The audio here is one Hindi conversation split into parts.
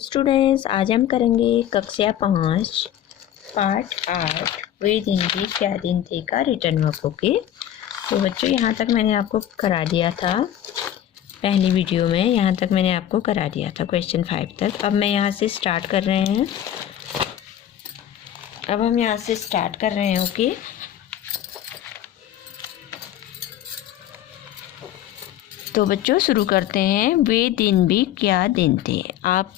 स्टूडेंट्स, आज हम करेंगे कक्षा 5 पार्ट 8 वे दिन भी क्या दिन थे का रिटर्न वर्क। ओके, तो बच्चों यहाँ तक मैंने आपको करा दिया था पहली वीडियो में। यहाँ तक मैंने आपको करा दिया था क्वेश्चन 5 तक। अब मैं यहाँ से स्टार्ट कर रहे हैं। अब हम यहाँ से स्टार्ट कर रहे हैं। ओके, तो बच्चों शुरू करते हैं। वे दिन भी क्या दिन थे। आप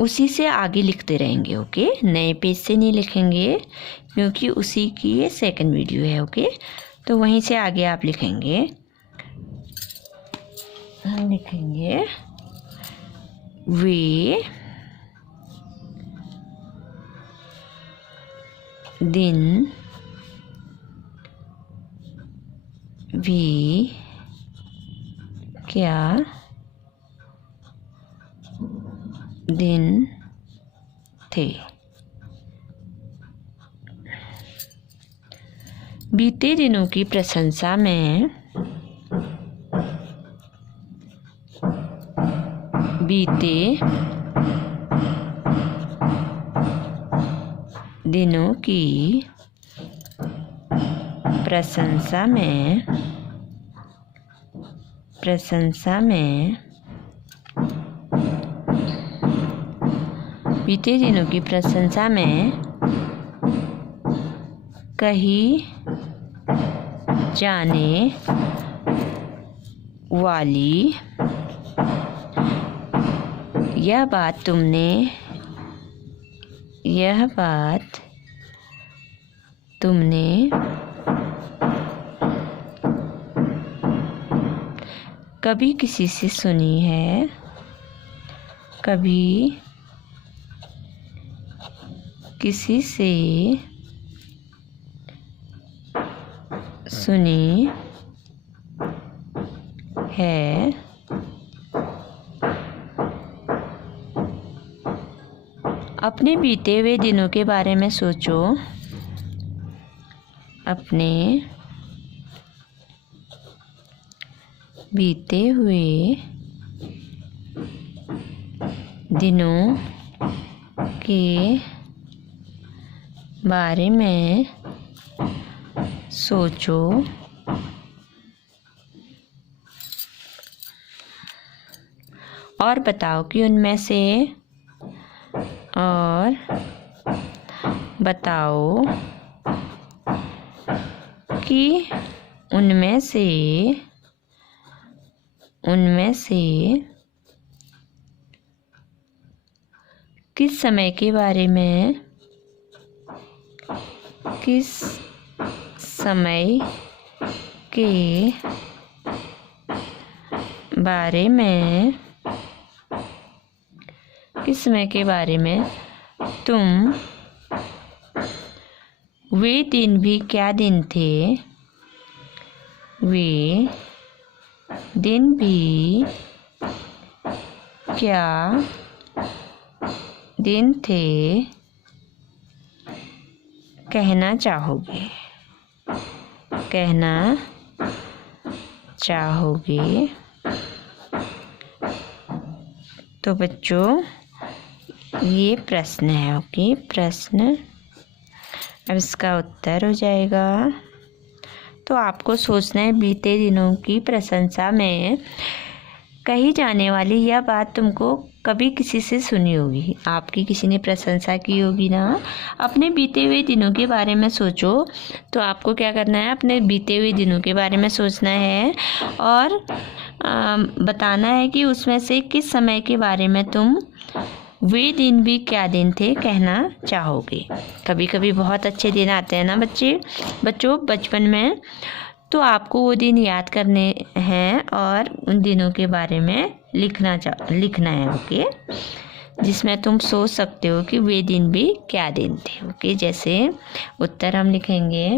उसी से आगे लिखते रहेंगे। ओके, नए पेज से नहीं लिखेंगे क्योंकि उसी की ये सेकंड वीडियो है। ओके, तो वहीं से आगे आप लिखेंगे। हम लिखेंगे वे दिन भी क्या दिन थे। बीते दिनों की प्रशंसा में बीते दिनों की प्रशंसा में बीते दिनों की प्रशंसा में कही जाने वाली यह बात तुमने कभी किसी से सुनी है, कभी किसी से सुनी है। अपने बीते हुए दिनों के बारे में सोचो। अपने बीते हुए दिनों के बारे में सोचो और बताओ कि उनमें से किस समय के बारे में तुम वे दिन भी क्या दिन थे। वे दिन भी क्या दिन थे कहना चाहोगे। तो बच्चों ये प्रश्न है। ओके, प्रश्न अब इसका उत्तर हो जाएगा। तो आपको सोचना है बीते दिनों की प्रशंसा में कही जाने वाली यह बात तुमको कभी किसी से सुनी होगी। आपकी किसी ने प्रशंसा की होगी ना। अपने बीते हुए दिनों के बारे में सोचो। तो आपको क्या करना है, अपने बीते हुए दिनों के बारे में सोचना है और बताना है कि उसमें से किस समय के बारे में तुम वे दिन भी क्या दिन थे कहना चाहोगे। कभी कभी बहुत अच्छे दिन आते हैं ना बच्चों बचपन में, तो आपको वो दिन याद करने हैं और उन दिनों के बारे में लिखना है। ओके, जिसमें तुम सोच सकते हो कि वे दिन भी क्या दिन थे। ओके, जैसे उत्तर हम लिखेंगे।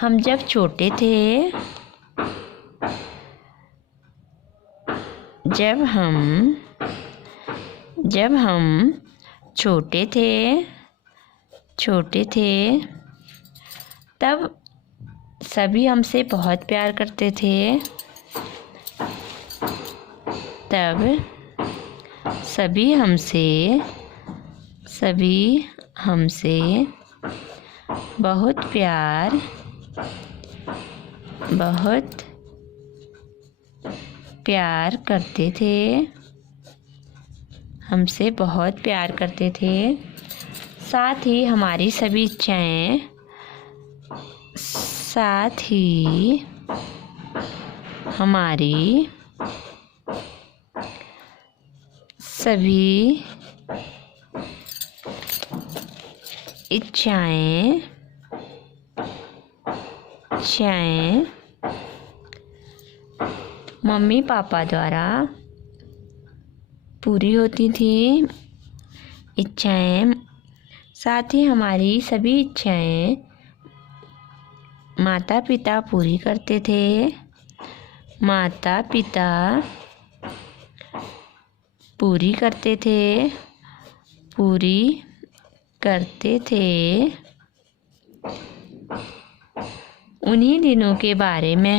हम जब छोटे थे जब हम छोटे थे तब सभी हमसे बहुत प्यार करते थे। तब सभी हमसे बहुत प्यार करते थे। हमसे बहुत प्यार करते थे। साथ ही हमारी सभी इच्छाएं मम्मी पापा द्वारा पूरी होती थी। साथ ही हमारी सभी इच्छाएं माता पिता पूरी करते थे। पूरी करते थे। उन्हीं दिनों के बारे में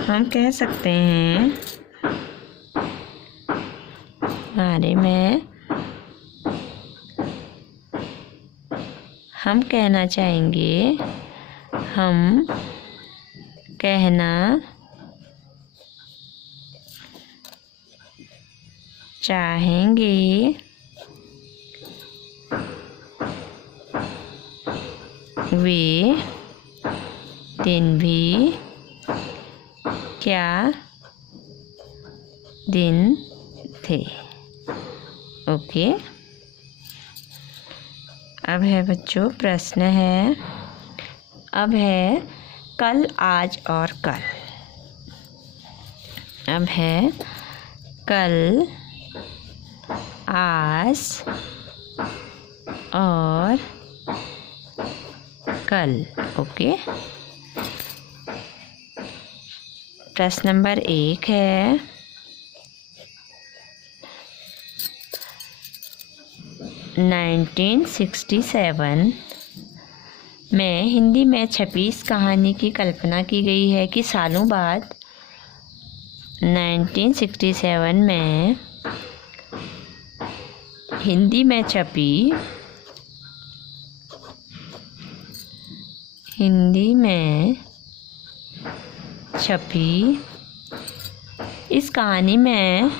हम कह सकते हैं। हम कहना चाहेंगे। हम कहना चाहेंगे। वे दिन भी क्या दिन थे। ओके। अब है बच्चों प्रश्न है। अब है कल, आज और कल। अब है कल, आज और कल। ओके। प्रश्न नंबर 1 है। नाइनटीन 1967 में हिंदी में छपी इस कहानी की कल्पना की गई है कि सालों बाद 1967 में हिंदी में छपी इस कहानी में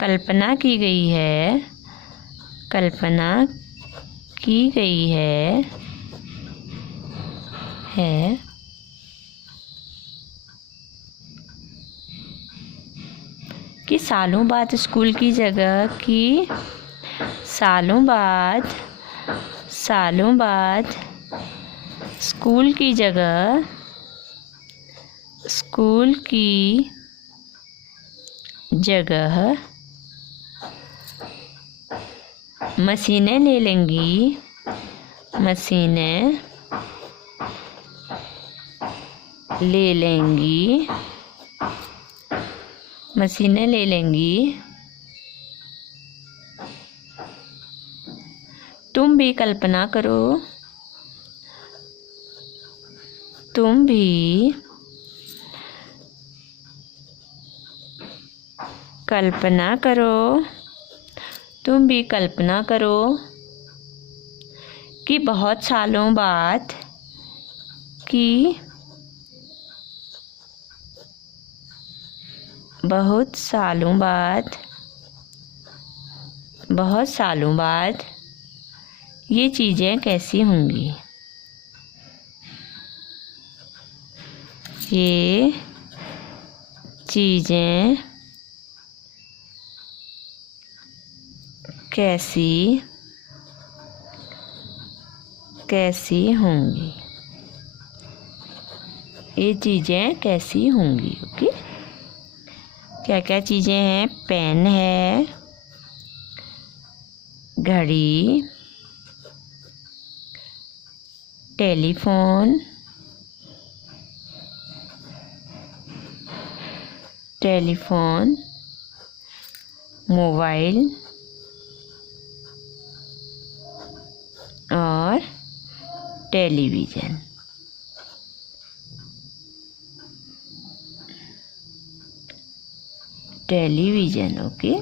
कल्पना की गई है कि सालों बाद स्कूल की जगह स्कूल की जगह मशीनें ले लेंगी। तुम भी कल्पना करो कि बहुत सालों बाद ये चीज़ें कैसी होंगी। ये चीज़ें कैसी होंगी। ओके। क्या क्या चीज़ें हैं? पेन है, घड़ी, टेलीफोन, टेलीफोन, मोबाइल और television. Television, okay,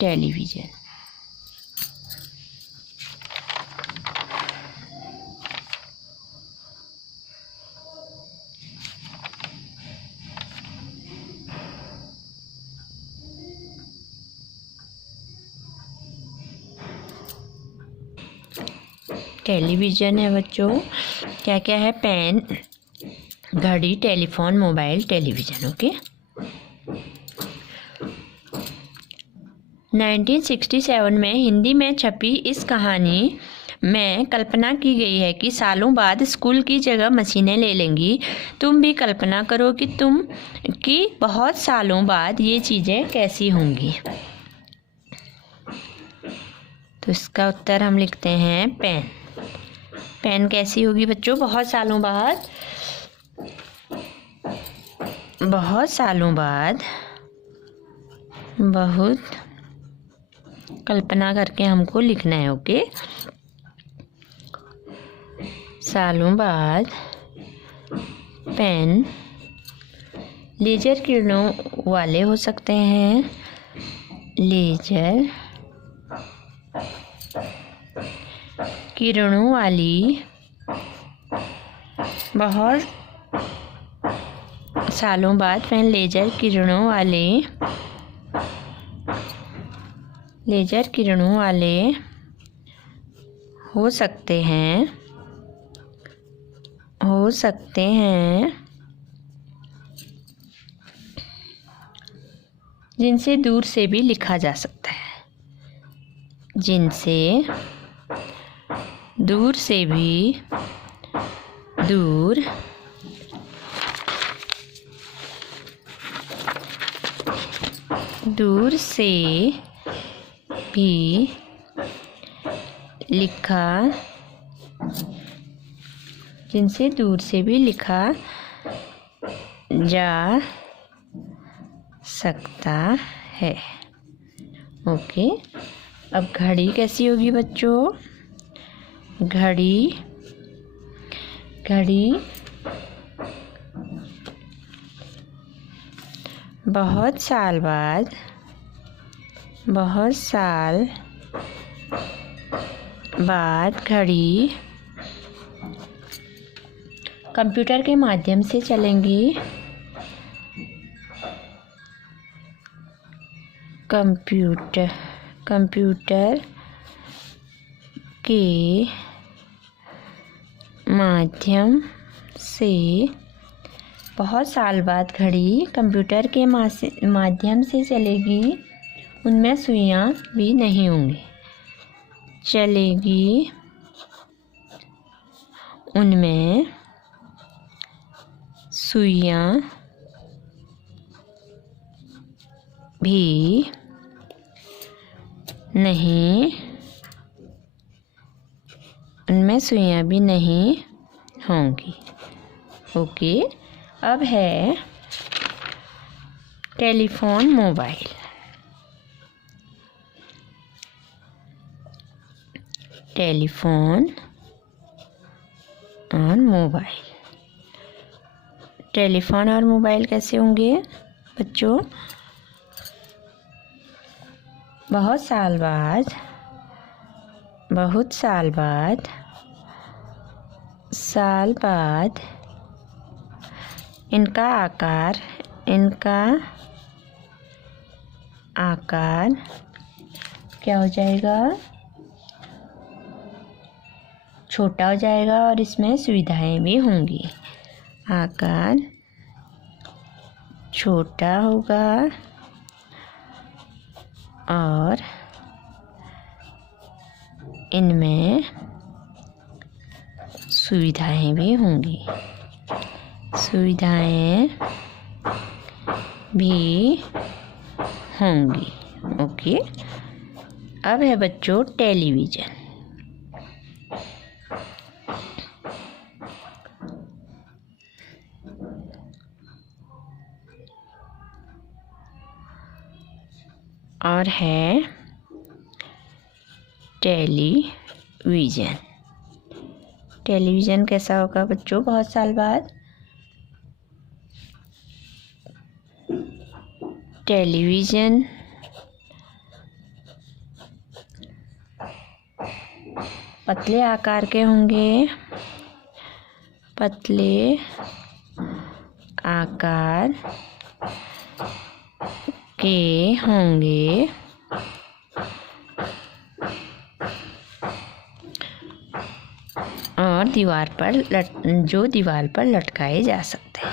television. Television है बच्चों, क्या क्या है? पेन, घड़ी, टेलीफोन, मोबाइल, टेलीविज़न, ओके। 1967 में हिंदी में छपी इस कहानी में कल्पना की गई है कि सालों बाद स्कूल की जगह मशीनें ले लेंगी। तुम भी कल्पना करो कि बहुत सालों बाद ये चीज़ें कैसी होंगी। तो इसका उत्तर हम लिखते हैं पेन। पेन कैसी होगी बच्चों बहुत सालों बाद? बहुत सालों बाद, बहुत कल्पना करके हमको लिखना है, ओके। सालों बाद पेन लेजर किरणों वाले हो सकते हैं। लेजर किरणों वाली, बहुत सालों बाद पेन लेजर किरणों वाले हो सकते हैं जिनसे दूर से भी लिखा जा सकता है। जिनसे दूर से भी लिखा जा सकता है, ओके। अब घड़ी कैसी होगी बच्चों? घड़ी बहुत साल बाद घड़ी कंप्यूटर के माध्यम से चलेंगी। कंप्यूटर के माध्यम से बहुत साल बाद घड़ी कंप्यूटर के माध्यम से चलेगी। उनमें सुइयां भी नहीं होंगी। चलेगी, उनमें सुइयां भी नहीं होंगी, ओके। अब है टेलीफोन, मोबाइल। टेलीफोन और मोबाइल। टेलीफोन और मोबाइल कैसे होंगे बच्चों? बहुत साल बाद इनका आकार क्या हो जाएगा? छोटा हो जाएगा और इसमें सुविधाएं भी होंगी। आकार छोटा होगा और इनमें सुविधाएं भी होंगी। ओके। अब है बच्चों टेलीविज़न। और है टेलीविज़न। टेलीविज़न कैसा होगा बच्चों बहुत साल बाद? टेलीविज़न पतले आकार के होंगे, पतले आकार के होंगे और दीवार पर लटकाए जा सकते हैं।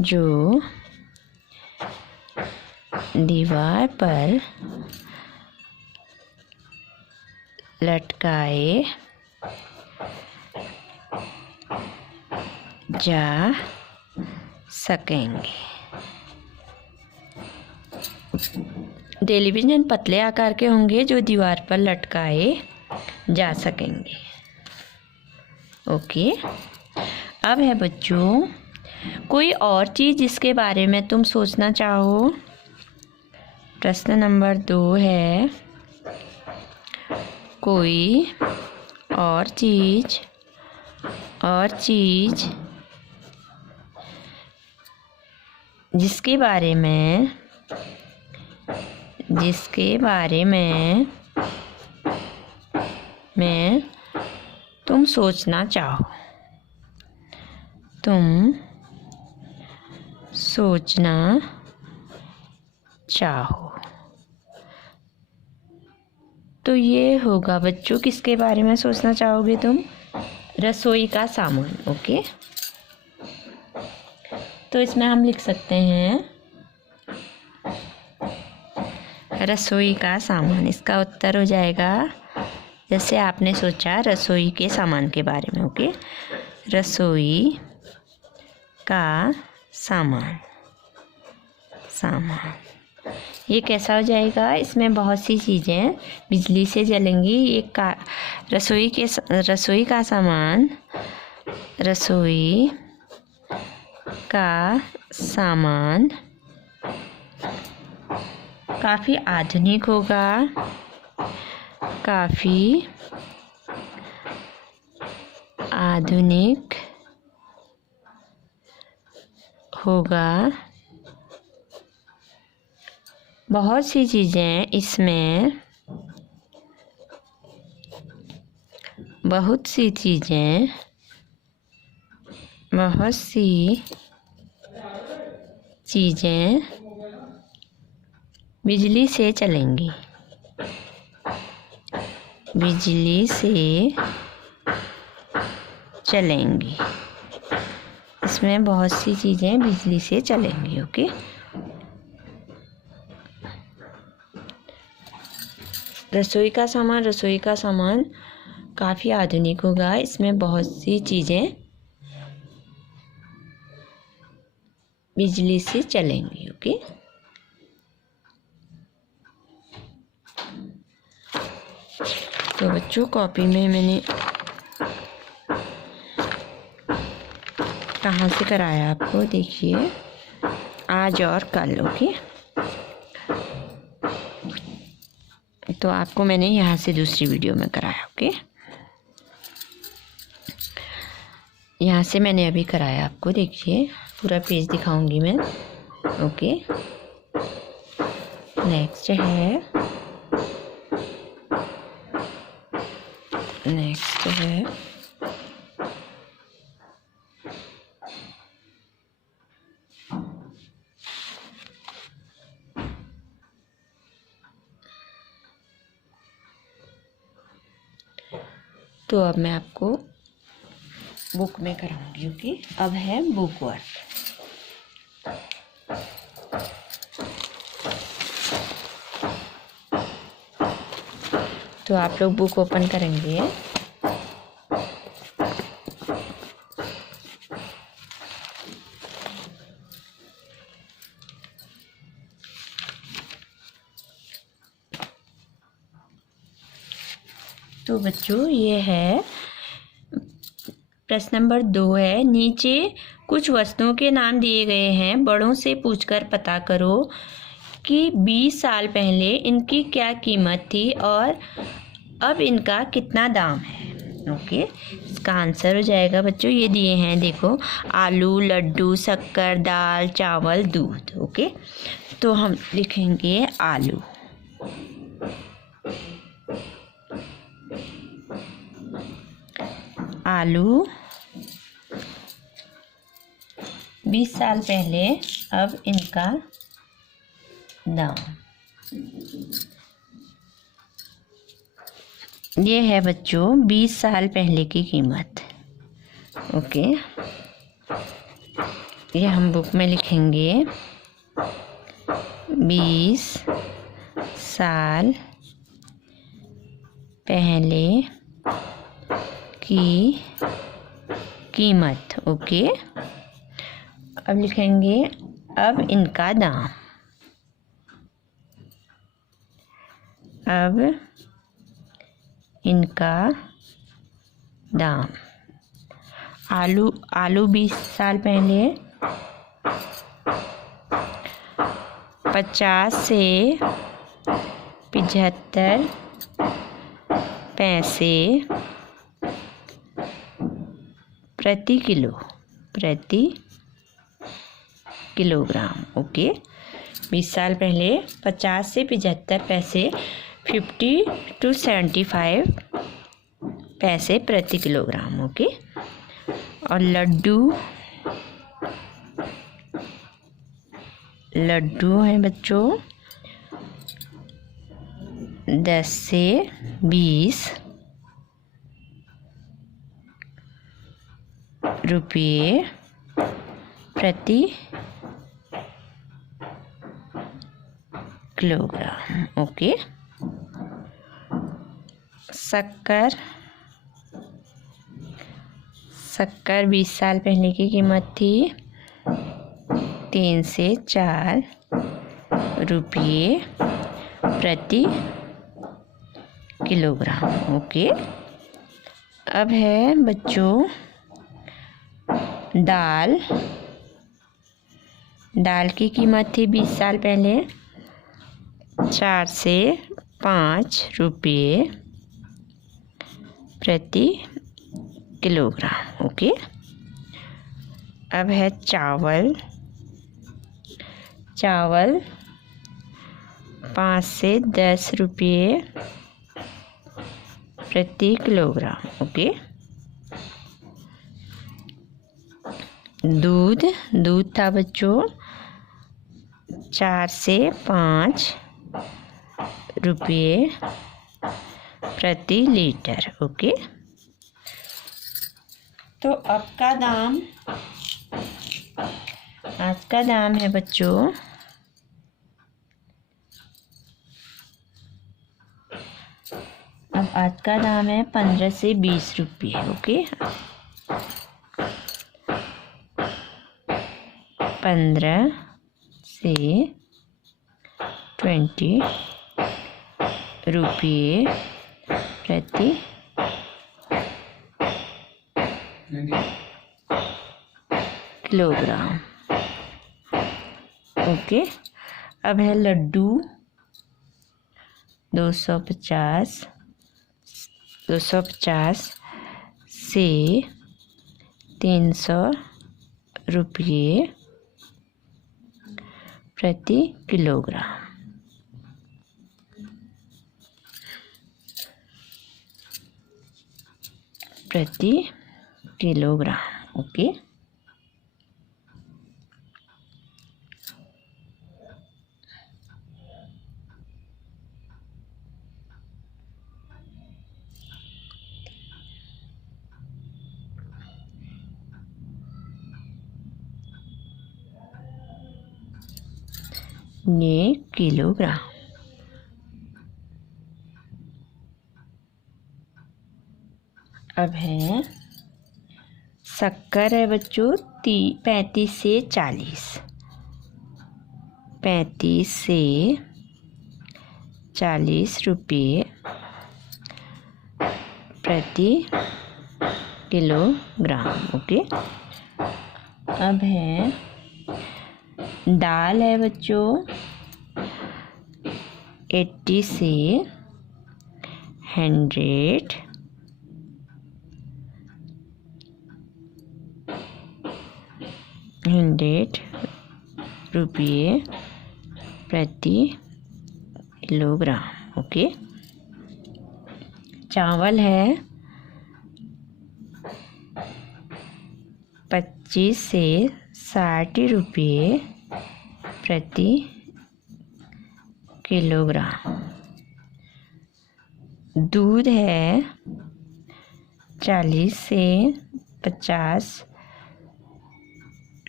जो दीवार पर लटकाए जा सकेंगे। टेलीविज़न पतले आकार के होंगे जो दीवार पर लटकाए जा सकेंगे। ओके, अब है बच्चों कोई और चीज़ जिसके बारे में तुम सोचना चाहो। प्रश्न नंबर 2 है कोई और चीज़ जिसके बारे में तुम सोचना चाहो। तो ये होगा बच्चों, किसके बारे में सोचना चाहोगे तुम? रसोई का सामान। ओके, तो इसमें हम लिख सकते हैं रसोई का सामान। इसका उत्तर हो जाएगा जैसे आपने सोचा रसोई के सामान के बारे में। ओके, रसोई का सामान। ये कैसा हो जाएगा? इसमें बहुत सी चीज़ें बिजली से जलेंगी। रसोई का सामान काफ़ी आधुनिक होगा। बहुत सी चीज़ें बिजली से चलेंगी। इसमें बहुत सी चीज़ें बिजली से चलेंगी। ओके, रसोई का सामान काफ़ी आधुनिक होगा। इसमें बहुत सी चीज़ें बिजली से चलेंगी। ओके, तो बच्चों कॉपी में मैंने कहाँ से कराया आपको देखिए, आज और कल। ओके, तो आपको मैंने यहाँ से दूसरी वीडियो में कराया। ओके, यहाँ से मैंने अभी कराया आपको, देखिए पूरा पेज दिखाऊंगी मैं। ओके, नेक्स्ट है तो अब मैं आपको बुक में कराऊंगी। ओके, अब है बुक वर्क। तो आप लोग बुक ओपन करेंगे। तो बच्चों ये है प्रश्न नंबर 2 है, नीचे कुछ वस्तुओं के नाम दिए गए हैं, बड़ों से पूछकर पता करो कि 20 साल पहले इनकी क्या कीमत थी और अब इनका कितना दाम है। ओके, इसका आंसर हो जाएगा बच्चों, ये दिए हैं देखो, आलू, लड्डू, शक्कर, दाल, चावल, दूध। ओके, तो हम लिखेंगे आलू। आलू 20 साल पहले, अब इनका दाम। ये है बच्चों 20 साल पहले की कीमत। ओके, ये हम बुक में लिखेंगे 20 साल पहले की कीमत। ओके, अब लिखेंगे अब इनका दाम। अब इनका दाम। आलू 20 साल पहले 50 से 75 पैसे प्रति किलोग्राम। ओके, 20 साल पहले 50 से 75 पैसे 50 to 75 पैसे प्रति किलोग्राम। ओके, और लड्डू है बच्चों 10 से 20 रुपये प्रति किलोग्राम। ओके, शक्कर 20 साल पहले की कीमत थी 3 से 4 रुपये प्रति किलोग्राम। ओके, अब है बच्चों दाल की कीमत थी 20 साल पहले 4 से 5 रुपये प्रति किलोग्राम। ओके, अब है चावल 5 से 10 रुपये प्रति किलोग्राम। ओके, दूध था बच्चों 4 से 5 रुपये प्रति लीटर। ओके, तो अब का दाम, आज का दाम है बच्चों अब आज का दाम है 15 से 20 रुपये। ओके, 15 से 20 रुपये प्रति किलोग्राम। ओके, अब है लड्डू 250 से 300 रुपये प्रति किलोग्राम। ओके, ये किलोग्राम। अब है शक्कर है बच्चों 35 से 40 रुपये प्रति किलोग्राम। ओके, अब है दाल है बच्चों 80 से 100 रुपये प्रति किलोग्राम। ओके, चावल है 25 से 60 रुपये प्रति किलोग्राम। दूध है 40 से 50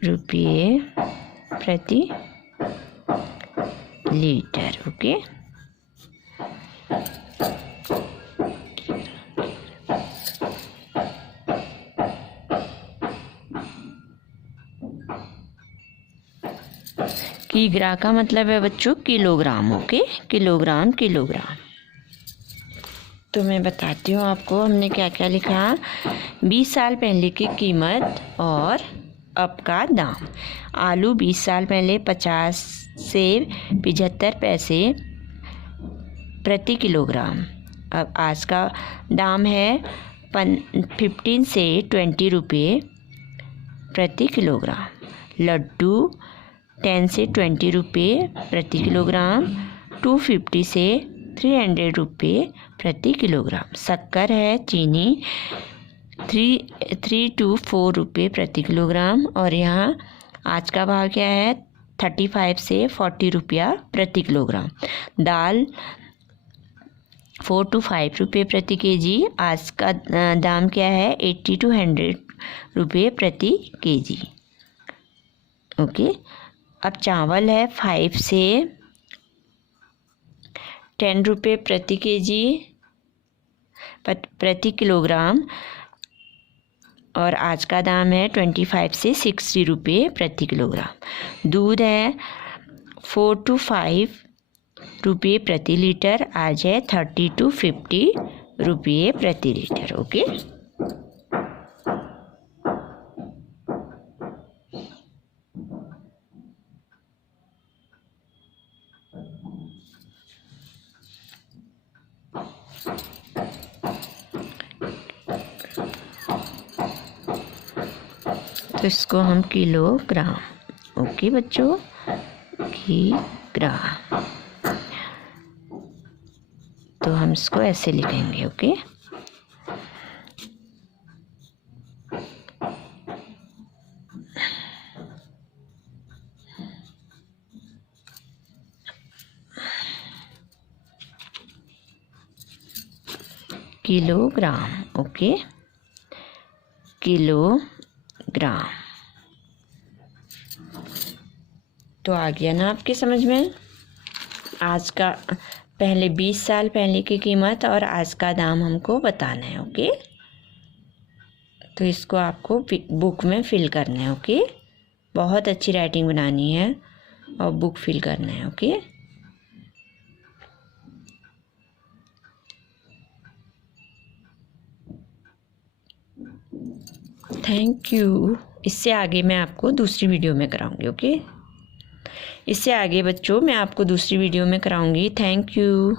रुपये प्रति लीटर। ओके, किग्रा का मतलब है बच्चों किलोग्राम। Okay, kilogram. तो मैं बताती हूँ आपको हमने क्या क्या लिखा। 20 साल पहले की कीमत और अब का दाम। आलू 20 साल पहले 50 से 75 पैसे प्रति किलोग्राम। अब आज का दाम है 15 से 20 रुपये प्रति किलोग्राम। लड्डू 10 से 20 रुपये प्रति किलोग्राम। 250 से 300 रुपये प्रति किलोग्राम। शक्कर है चीनी 3 to 4 रुपये प्रति किलोग्राम। और यहाँ आज का भाव क्या है 35 से 40 रुपया प्रति किलोग्राम। दाल 4 to 5 रुपये प्रति केजी। आज का दाम क्या है 80 to 100 रुपये प्रति केजी। ओके, अब चावल है 5 से 10 रुपये प्रति केजी प्रति किलोग्राम। और आज का दाम है 25 से 60 रुपये प्रति किलोग्राम। दूध है 4 to 5 रुपये प्रति लीटर। आज है 30 to 50 रुपये प्रति लीटर। ओके, तो इसको हम किलोग्राम। ओके बच्चों, किलोग्राम। तो हम इसको ऐसे लिखेंगे। Okay, kilogram. Okay, kilogram. तो आ गया ना आपके समझ में। आज का पहले 20 साल पहले की कीमत और आज का दाम हमको बताना है। ओके, तो इसको आपको बुक में फिल करना है। ओके, बहुत अच्छी राइटिंग बनानी है और बुक फिल करना है। Okay, thank you. इससे आगे मैं आपको दूसरी वीडियो में कराऊंगी। ओके, इससे आगे बच्चों मैं आपको दूसरी वीडियो में कराऊंगी। Thank you.